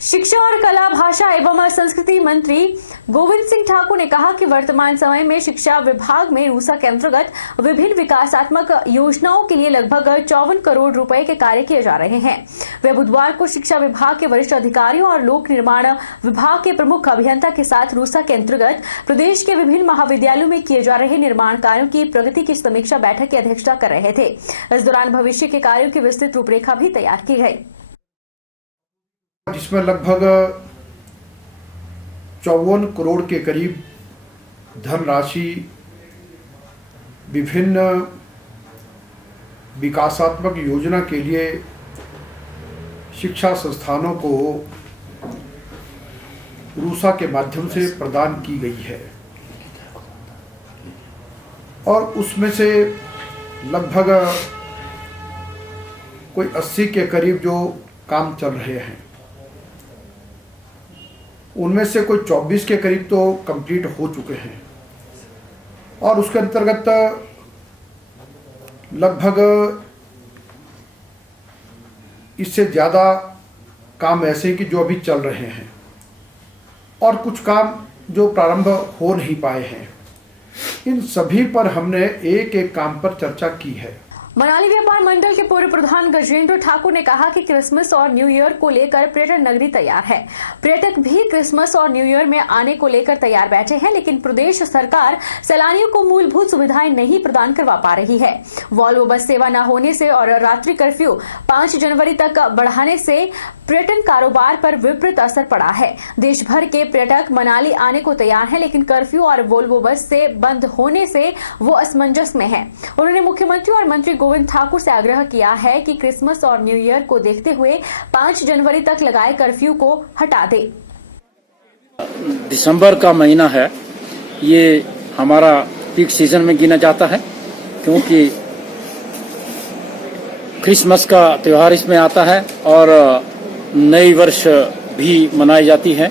शिक्षा और कला, भाषा एवं संस्कृति मंत्री गोविंद सिंह ठाकुर ने कहा कि वर्तमान समय में शिक्षा विभाग में रूसा के अंतर्गत विभिन्न विकासात्मक योजनाओं के लिए लगभग 54 करोड़ रुपए के कार्य किए जा रहे हैं। वे बुधवार को शिक्षा विभाग के वरिष्ठ अधिकारियों और लोक निर्माण विभाग के प्रमुख अभियंता के साथ रूसा के अंतर्गत प्रदेश के विभिन्न महाविद्यालयों में किए जा रहे निर्माण कार्यों की प्रगति की समीक्षा बैठक की अध्यक्षता कर रहे थे। इस दौरान भविष्य के कार्यों की विस्तृत रूपरेखा भी तैयार की गई, जिसमें लगभग 54 करोड़ के करीब धनराशि विभिन्न विकासात्मक योजना के लिए शिक्षा संस्थानों को रूसा के माध्यम से प्रदान की गई है और उसमें से लगभग कोई 80 के करीब जो काम चल रहे हैं, उनमें से कोई 24 के करीब तो कंप्लीट हो चुके हैं और उसके अंतर्गत लगभग इससे ज़्यादा काम ऐसे कि जो अभी चल रहे हैं और कुछ काम जो प्रारंभ हो नहीं पाए हैं। इन सभी पर हमने एक एक काम पर चर्चा की है। मनाली व्यापार मंडल के पूर्व प्रधान गजेंद्र ठाकुर ने कहा कि क्रिसमस और न्यू ईयर को लेकर पर्यटन नगरी तैयार है। पर्यटक भी क्रिसमस और न्यू ईयर में आने को लेकर तैयार बैठे हैं, लेकिन प्रदेश सरकार सैलानियों को मूलभूत सुविधाएं नहीं प्रदान करवा पा रही है। वॉल्वो बस सेवा न होने से और रात्रि कर्फ्यू 5 जनवरी तक बढ़ाने से पर्यटन कारोबार पर विपरीत असर पड़ा है। देश भर के पर्यटक मनाली आने को तैयार हैं, लेकिन कर्फ्यू और वॉल्वो बस से बंद होने से वो असमंजस में हैं। उन्होंने मुख्यमंत्री और मंत्री गोविंद ठाकुर से आग्रह किया है कि क्रिसमस और न्यू ईयर को देखते हुए 5 जनवरी तक लगाए कर्फ्यू को हटा दे। दिसंबर का महीना है, ये हमारा पीक सीजन में गिना जाता है क्योंकि क्रिसमस का त्योहार इसमें आता है और नई वर्ष भी मनाई जाती है।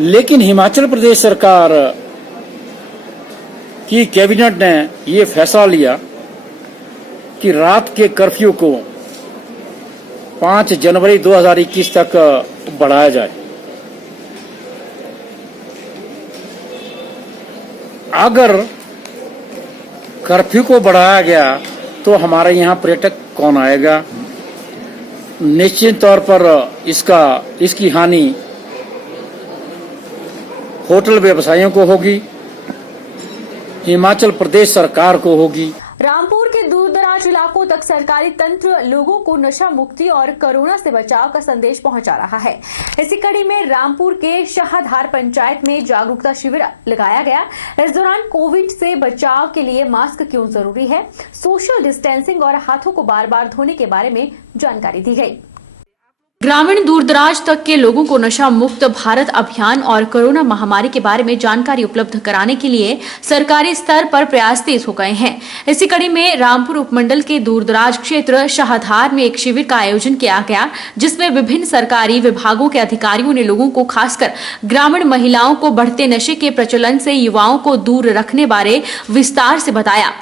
लेकिन हिमाचल प्रदेश सरकार की कैबिनेट ने ये फैसला लिया कि रात के कर्फ्यू को 5 जनवरी 2021 तक बढ़ाया जाए। अगर कर्फ्यू को बढ़ाया गया तो हमारे यहाँ पर्यटक कौन आएगा? निश्चित तौर पर इसकी हानि होटल व्यवसायियों को होगी, हिमाचल प्रदेश सरकार को होगी। रामपुर के दूर दराज इलाकों तक सरकारी तंत्र लोगों को नशा मुक्ति और कोरोना से बचाव का संदेश पहुंचा रहा है। इसी कड़ी में रामपुर के शाहधार पंचायत में जागरूकता शिविर लगाया गया। इस दौरान कोविड से बचाव के लिए मास्क क्यों जरूरी है, सोशल डिस्टेंसिंग और हाथों को बार बार धोने के बारे में जानकारी दी गई। ग्रामीण दूरदराज तक के लोगों को नशा मुक्त भारत अभियान और कोरोना महामारी के बारे में जानकारी उपलब्ध कराने के लिए सरकारी स्तर पर प्रयास तेज हो गए हैं। इसी कड़ी में रामपुर उपमंडल के दूरदराज क्षेत्र शाहधार में एक शिविर का आयोजन किया गया, जिसमें विभिन्न सरकारी विभागों के अधिकारियों ने लोगों को, खासकर ग्रामीण महिलाओं को बढ़ते नशे के प्रचलन से युवाओं को दूर रखने बारे विस्तार से बताया।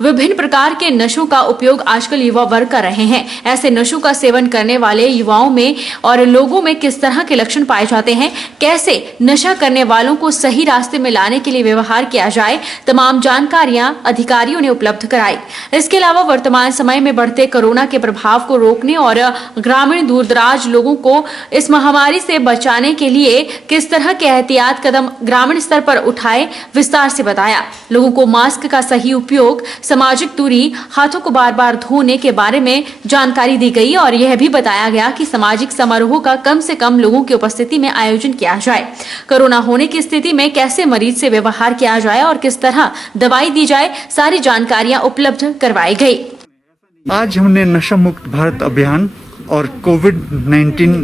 विभिन्न प्रकार के नशों का उपयोग आजकल युवा वर्ग कर रहे हैं। ऐसे नशों का सेवन करने वाले युवाओं में और लोगों में किस तरह के लक्षण पाए जाते हैं, कैसे नशा करने वालों को सही रास्ते में लाने के लिए व्यवहार किया जाए, तमाम जानकारियां अधिकारियों ने उपलब्ध कराई। इसके अलावा वर्तमान समय में बढ़ते कोरोना के प्रभाव को रोकने और ग्रामीण दूरदराज लोगों को इस महामारी से बचाने के लिए किस तरह के एहतियात कदम ग्रामीण स्तर पर उठाए, विस्तार से बताया। लोगों को मास्क का सही उपयोग, सामाजिक दूरी, हाथों को बार बार धोने के बारे में जानकारी दी गई और यह भी बताया गया कि सामाजिक समारोह का कम से कम लोगों की उपस्थिति में आयोजन किया जाए। कोरोना होने की स्थिति में कैसे मरीज से व्यवहार किया जाए और किस तरह दवाई दी जाए, सारी जानकारियां उपलब्ध करवाई गई। आज हमने नशा मुक्त भारत अभियान और कोविड-19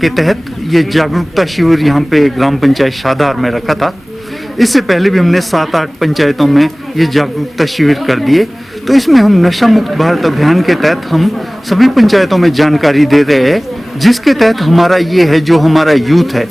के तहत ये जागरूकता शिविर यहाँ पे ग्राम पंचायत शाहधार में रखा था। इससे पहले भी हमने 7-8 पंचायतों में ये जागरूकता शिविर कर दिए। तो इसमें हम नशा मुक्त भारत अभियान के तहत हम सभी पंचायतों में जानकारी दे रहे हैं, जिसके तहत हमारा ये है, जो हमारा यूथ है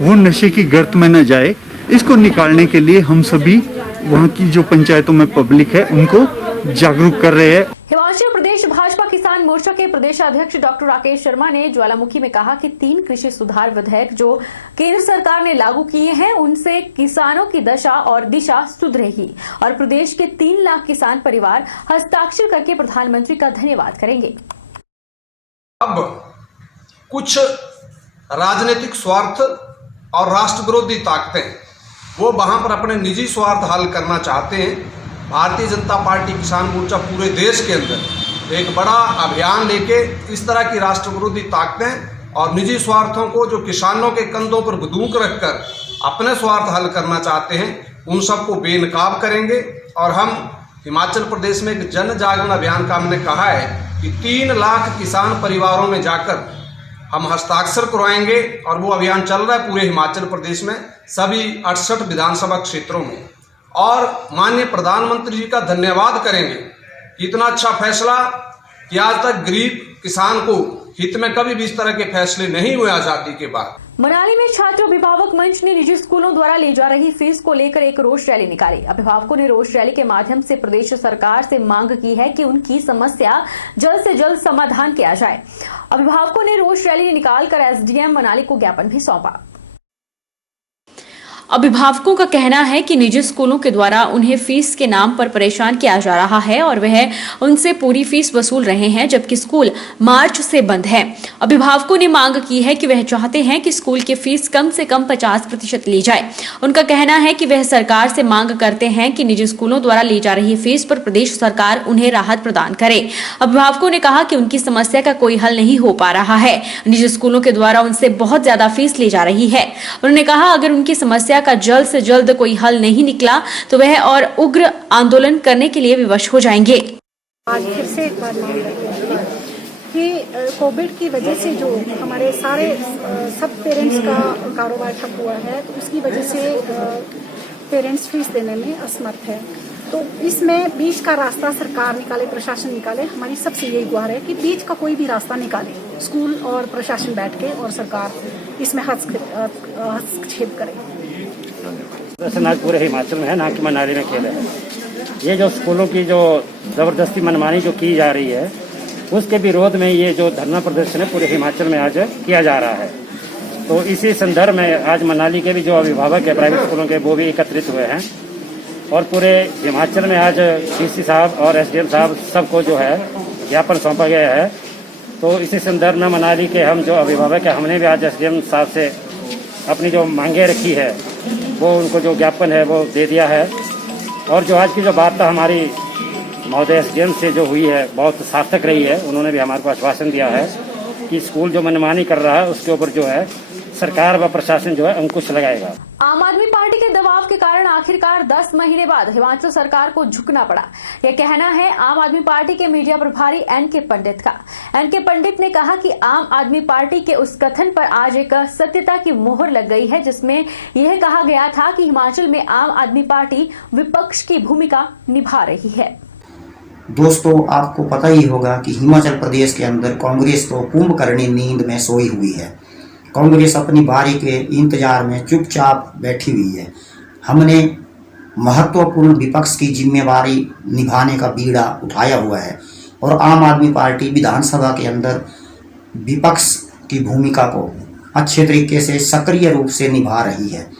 वो नशे की गर्त में न जाए, इसको निकालने के लिए हम सभी वहाँ की जो पंचायतों में पब्लिक है उनको जागरूक कर रहे हैं। हिमाचल प्रदेश भाजपा किसान मोर्चा मोर्चा के प्रदेश अध्यक्ष डॉक्टर राकेश शर्मा ने ज्वालामुखी में कहा कि 3 कृषि सुधार विधेयक जो केंद्र सरकार ने लागू किए हैं उनसे किसानों की दशा और दिशा सुधरेगी और प्रदेश के 3 लाख किसान परिवार हस्ताक्षर करके प्रधानमंत्री का धन्यवाद करेंगे। अब कुछ राजनीतिक स्वार्थ और राष्ट्र विरोधी ताकतें वो वहां पर अपने निजी स्वार्थ हल करना चाहते हैं। भारतीय जनता पार्टी किसान मोर्चा पूरे देश के अंदर एक बड़ा अभियान लेके इस तरह की राष्ट्र विरोधी ताकतें और निजी स्वार्थों को जो किसानों के कंधों पर बंदूक रखकर अपने स्वार्थ हल करना चाहते हैं उन सबको बेनकाब करेंगे। और हम हिमाचल प्रदेश में एक जन जागरण अभियान का हमने कहा है कि 3 लाख किसान परिवारों में जाकर हम हस्ताक्षर करवाएंगे और वो अभियान चल रहा है पूरे हिमाचल प्रदेश में सभी 68 विधानसभा क्षेत्रों में। और माननीय प्रधानमंत्री जी का धन्यवाद करेंगे कि इतना अच्छा फैसला कि आज तक गरीब किसान को हित में कभी भी इस तरह के फैसले नहीं हुए आजादी के बाद। मनाली में छात्र अभिभावक मंच ने निजी स्कूलों द्वारा ली जा रही फीस को लेकर एक रोष रैली निकाली। अभिभावकों ने रोष रैली के माध्यम से प्रदेश सरकार से मांग की है कि उनकी समस्या जल्द से जल्द समाधान किया जाए। अभिभावकों ने रोष रैली निकालकर एसडीएम मनाली को ज्ञापन भी सौंपा। अभिभावकों का कहना है कि निजी स्कूलों के द्वारा उन्हें फीस के नाम पर परेशान किया जा रहा है और वह उनसे पूरी फीस वसूल रहे हैं जबकि स्कूल मार्च से बंद है। अभिभावकों ने मांग की है कि वह चाहते हैं कि स्कूल की फीस कम से कम 50% ली जाए। उनका कहना है कि वह सरकार से मांग करते हैं कि निजी स्कूलों द्वारा ली जा रही फीस पर प्रदेश सरकार उन्हें राहत प्रदान करे। अभिभावकों ने कहा कि उनकी समस्या का कोई हल नहीं हो पा रहा है। निजी स्कूलों के द्वारा उनसे बहुत ज्यादा फीस ली जा रही है। उन्होंने कहा अगर उनकी समस्या का जल्द से जल्द कोई हल नहीं निकला तो वह और उग्र आंदोलन करने के लिए विवश हो जाएंगे। आज फिर से एक बार मांग रखी है कि कोविड की वजह से जो हमारे सारे सब पेरेंट्स का कारोबार ठप हुआ है तो उसकी वजह से पेरेंट्स फीस देने में असमर्थ है। तो इसमें बीच का रास्ता सरकार निकाले, प्रशासन निकाले। हमारी सबसे यही गुहार है कि बीच का कोई भी रास्ता निकाले, स्कूल और प्रशासन बैठ के और सरकार इसमें हस्तक्षेप करे। प्रदर्शन आज पूरे हिमाचल में है, ना कि मनाली में खेले हैं। ये जो स्कूलों की जो जबरदस्ती मनमानी जो की जा रही है उसके विरोध में ये जो धरना प्रदर्शन है पूरे हिमाचल में आज किया जा रहा है। तो इसी संदर्भ में आज मनाली के भी जो अभिभावक है प्राइवेट स्कूलों के वो भी एकत्रित हुए हैं और पूरे हिमाचल में आज डीसी साहब और एसडीएम साहब सबको जो है ज्ञापन सौंपा गया है। तो इसी संदर्भ में मनाली के हम जो अभिभावक है हमने भी आज एसडीएम साहब से अपनी जो मांगे रखी है वो उनको जो ज्ञापन है वो दे दिया है। और जो आज की जो बात हमारी महोदय एसडीएम से जो हुई है बहुत सार्थक रही है। उन्होंने भी हमारे को आश्वासन दिया है कि स्कूल जो मनमानी कर रहा है उसके ऊपर जो है सरकार व प्रशासन जो है अंकुश लगाएगा। आम आदमी पार्टी के दबाव के कारण आखिरकार 10 महीने बाद हिमाचल सरकार को झुकना पड़ा। यह कहना है आम आदमी पार्टी के मीडिया प्रभारी एनके पंडित का। एनके पंडित ने कहा कि आम आदमी पार्टी के उस कथन पर आज एक सत्यता की मोहर लग गई है जिसमें यह कहा गया था कि हिमाचल में आम आदमी पार्टी विपक्ष की भूमिका निभा रही है। दोस्तों, आपको पता ही होगा कि हिमाचल प्रदेश के अंदर कांग्रेस तो कुंभकर्णी नींद में सोई हुई है। कांग्रेस अपनी बारी के इंतजार में चुपचाप बैठी हुई है। हमने महत्वपूर्ण विपक्ष की जिम्मेवारी निभाने का बीड़ा उठाया हुआ है और आम आदमी पार्टी विधानसभा के अंदर विपक्ष की भूमिका को अच्छे तरीके से सक्रिय रूप से निभा रही है।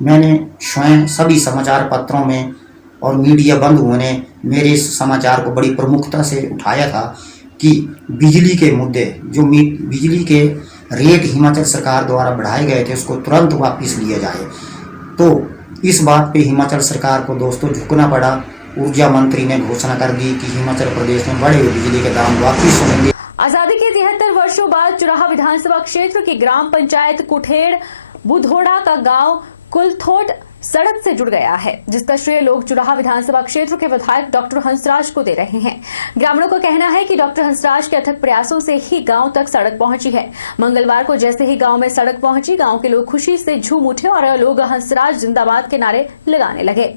मैंने स्वयं सभी समाचार पत्रों में और मीडिया बंधुओं ने मेरे इस समाचार को बड़ी प्रमुखता से उठाया था कि बिजली के मुद्दे, जो बिजली के रेट हिमाचल सरकार द्वारा बढ़ाए गए थे उसको तुरंत वापस लिया जाए। तो इस बात पे हिमाचल सरकार को दोस्तों झुकना पड़ा। ऊर्जा मंत्री ने घोषणा कर दी कि हिमाचल प्रदेश में बढ़े हुए बिजली के दाम वापस होंगे। आजादी के 73 वर्षों बाद चुराहा विधानसभा क्षेत्र की ग्राम पंचायत कुठेड़ बुधोड़ा का गांव कुलथोट सड़क से जुड़ गया है, जिसका श्रेय लोग चुराहा विधानसभा क्षेत्र के विधायक डॉक्टर हंसराज को दे रहे हैं। ग्रामीणों का कहना है कि डॉक्टर हंसराज के अथक प्रयासों से ही गांव तक सड़क पहुंची है। मंगलवार को जैसे ही गांव में सड़क पहुंची, गांव के लोग खुशी से झूम उठे और लोग हंसराज जिंदाबाद के नारे लगाने लगे।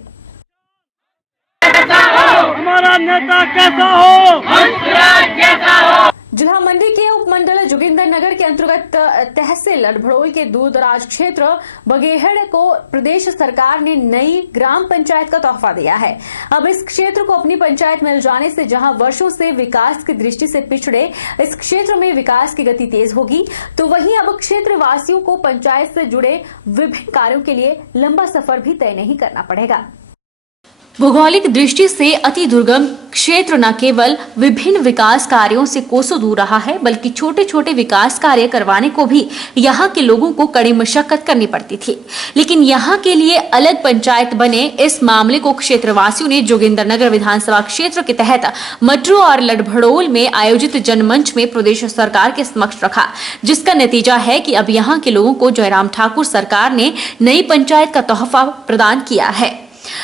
हमारा नेता कैसा हो, हंसराज जैसा हो। जिला मंडी के उपमंडल जोगिंदर नगर के अंतर्गत तहसील लड़भड़ोल के दूर दराज क्षेत्र बगेहड़ को प्रदेश सरकार ने नई ग्राम पंचायत का तोहफा दिया है। अब इस क्षेत्र को अपनी पंचायत मिल जाने से जहां वर्षों से विकास की दृष्टि से पिछड़े इस क्षेत्र में विकास की गति तेज होगी, तो वहीं अब क्षेत्र वासियों को पंचायत से जुड़े विभिन्न कार्यों के लिए लंबा सफर भी तय नहीं करना पड़ेगा। भौगोलिक दृष्टि से अति दुर्गम क्षेत्र न केवल विभिन्न विकास कार्यों से कोसों दूर रहा है, बल्कि छोटे छोटे विकास कार्य करवाने को भी यहाँ के लोगों को कड़ी मशक्कत करनी पड़ती थी। लेकिन यहाँ के लिए अलग पंचायत बने, इस मामले को क्षेत्रवासियों ने जोगिंदरनगर विधानसभा क्षेत्र के तहत मटरू और लड़भड़ोल में आयोजित जनमंच में प्रदेश सरकार के समक्ष रखा, जिसका नतीजा है कि अब यहाँ के लोगों को जयराम ठाकुर सरकार ने नई पंचायत का तोहफा प्रदान किया है।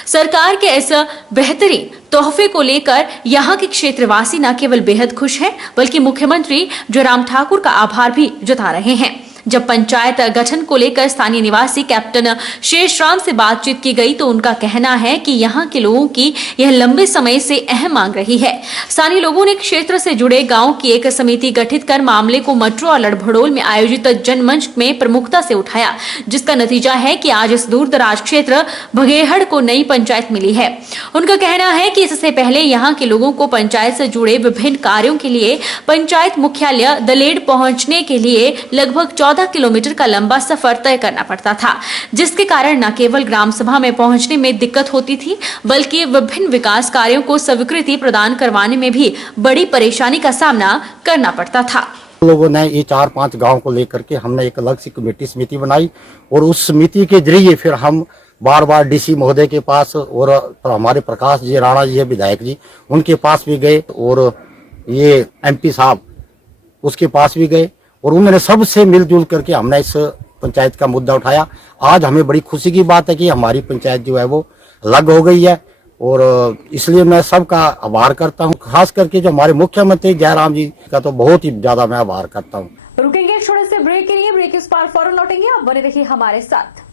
सरकार के इस बेहतरीन तोहफे को लेकर यहाँ के क्षेत्रवासी न केवल बेहद खुश हैं, बल्कि मुख्यमंत्री जयराम ठाकुर का आभार भी जता रहे हैं। जब पंचायत गठन को लेकर स्थानीय निवासी कैप्टन शेषराम से बातचीत की गई तो उनका कहना है कि यहाँ के लोगों की यह लंबे समय से अहम मांग रही है। स्थानीय लोगों ने क्षेत्र से जुड़े गांव की एक समिति गठित कर मामले को मटरू और लड़भड़ोल में आयोजित जनमंच में प्रमुखता से उठाया, जिसका नतीजा है कि आज इस दूर दराज क्षेत्र बगेहड़ को नई पंचायत मिली है। उनका कहना है कि इससे पहले यहाँ के लोगों को पंचायत से जुड़े विभिन्न कार्यों के लिए पंचायत मुख्यालय दलेड़ पहुंचने के लिए लगभग 14 किलोमीटर का लंबा सफर तय करना पड़ता था, जिसके कारण न केवल ग्राम सभा में पहुंचने में दिक्कत होती थी, बल्कि विभिन्न विकास कार्यों को स्वीकृति प्रदान करवाने में भी बड़ी परेशानी का सामना करना पड़ता था। लोगों ने ये 4-5 गांव को लेकर के हमने एक अलग सी कमेटी समिति बनाई और उस समिति के जरिए फिर हम बार बार डीसी महोदय के पास और हमारे प्रकाश जी राणा जी है विधायक जी, उनके पास भी गए और ये एमपी साहब उसके पास भी गए और उन्होंने सबसे मिलजुल करके हमने इस पंचायत का मुद्दा उठाया। आज हमें बड़ी खुशी की बात है कि हमारी पंचायत जो है वो अलग हो गई है और इसलिए मैं सबका आभार करता हूँ, खास करके जो हमारे मुख्यमंत्री जयराम जी का तो बहुत ही ज्यादा मैं आभार करता हूँ। रुकेंगे एक छोटे से ब्रेक के लिए, ब्रेक इस पार फौरन लौटेंगे, आप बने रहिए हमारे साथ।